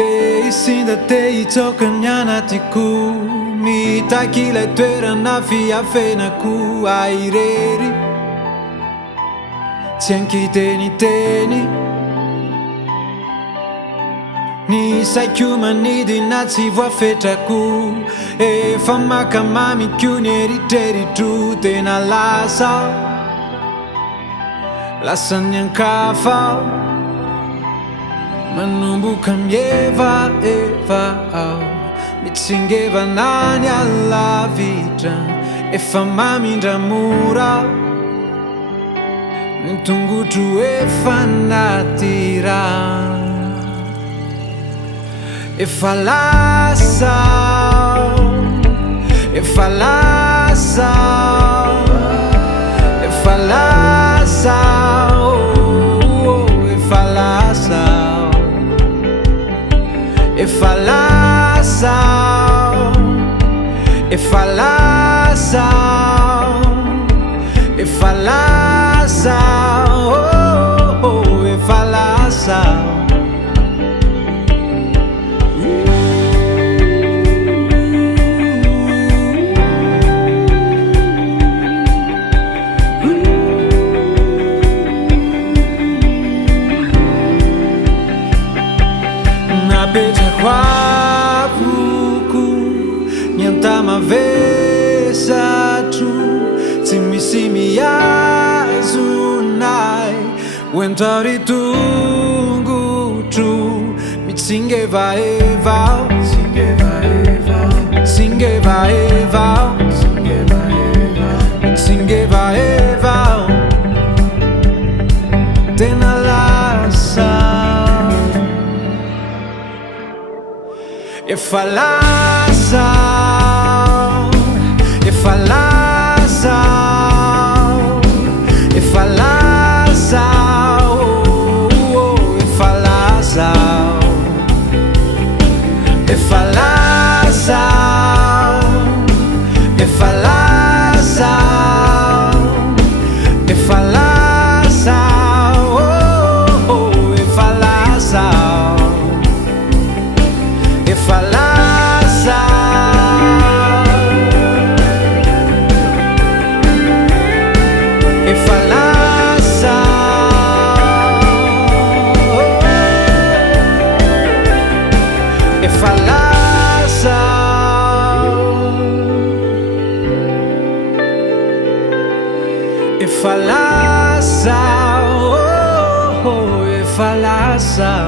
te isinda te itoka ny anatiko mitaky ilay toerana fiafenako airery tsy ankiteniteny ny saiko manidina tsy voafetrako efa makamamiko ny eritreritro tena lasany ankafa manomboka mievaeva ao mitsingevana ny alavitra efa mamindra mora ny tongotro efa natira efa lasa efa lasa efa lasa efa lasa efa lasa efa lasa efa lasa efa lasa Napetrakwavoko nyantamavesatro tsy misy miazonay oentoritongotro mitsingevaevao mitsingevaevao mitsingevaevao tena lasa efa lasa efa lasa efa lasa efa lasa efa lasa efa lasa efa lasa efa lasa efa lasa efa lasa efa lasa efa lasa efa lasa